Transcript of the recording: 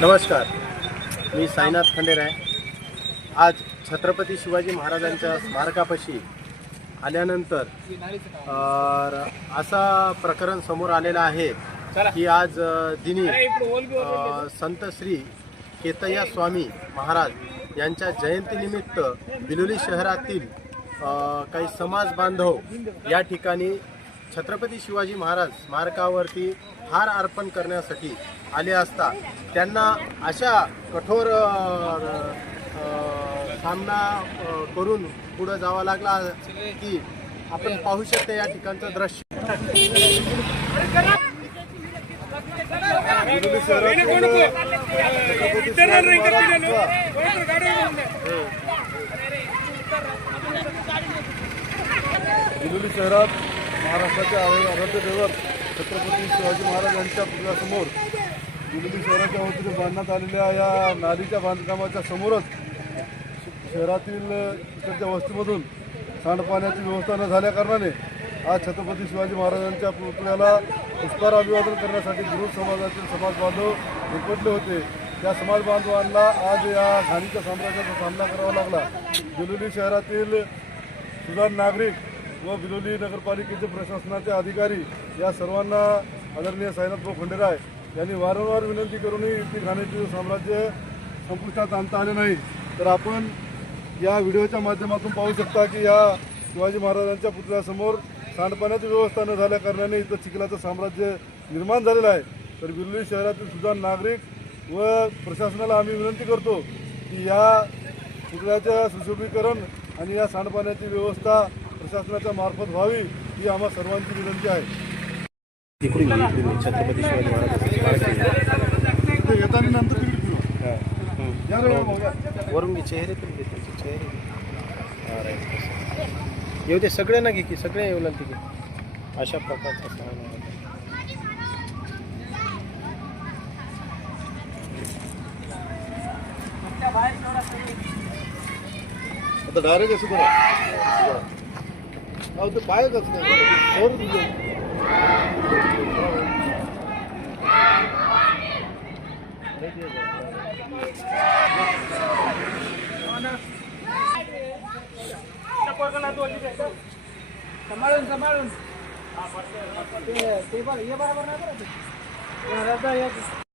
नमस्कार. मी साईनाथ खंडेराय. आज छत्रपती शिवाजी महाराजांच्या स्मारकापाशी आल्यानंतर अ, असा प्रकरण समोर आलेला आहे की आज अ, दिनी अ, संत श्री केतय्या स्वामी महाराज यांच्या जयंतीनिमित्त बिलोली शहरातील अ, काही समाज बांधव या ठिकाणी छत्रपती शिवाजी महाराज स्मारकावरती हार अर्पण करण्यासाठी आले असता त्यांना अशा कठोर सामना करून पुढं जावा लागला की आपण पाहू शकतो या ठिकाणचं दृश्य. शहरात महाराष्ट्राच्या आरा- आराध्य दैवत छत्रपती शिवाजी महाराजांच्या पुतळ्यासमोर बिलोली शहराच्या वतीने बांधण्यात आलेल्या या नालीच्या बांधकामाच्या समोरच शहरातील इकडच्या वस्तीमधून सांडपाण्याची व्यवस्था न झाल्याकारणाने आज छत्रपती शिवाजी महाराजांच्या पुतळ्याला पुष्कार अभिवादन करण्यासाठी गुरु समाजातील समाज बांधव एकवटले होते. त्या समाज बांधवांना आज या घाणीच्या साम्राज्याचा सामना करावा लागला. जुलुली शहरातील सुधार नागरिक व बिलोली नगरपालिकेचे प्रशासनाचे अधिकारी या सर्वांना आदरणीय साईनाथ भाऊ खंडेराय यांनी वारंवार विनंती करूनही ती घाण्याचे साम्राज्य संपुष्टात आणता आले नाही. तर आपण या व्हिडिओच्या माध्यमातून पाहू शकता की या शिवाजी महाराजांच्या पुतळ्यासमोर सांडपाण्याची व्यवस्था न झाल्या कारणाने इथं चिखलाचं साम्राज्य निर्माण झालेलं आहे. तर बिलोली शहरातील सुद्धा नागरिक व प्रशासनाला आम्ही विनंती करतो की या पुतळ्याच्या सुशोभीकरण आणि या सांडपाण्याची व्यवस्था प्रशासनाच्या मार्फत व्हावी ही आम्हा सर्वांची विनंती आहे. छत्रपती शिवाजी येताना नंतर. वरून घे चेहरे पण घे त्याचे चेहरे. येऊ दे सगळे ना घे की सगळे येऊ लागते की अशा प्रकारचा होता. आता डायरेक्ट असं करा अहो ते पायच असतं वर दिलं. सांभाळून सांभाळून ते- ते बरं हे बरोबर नाही बरं ते.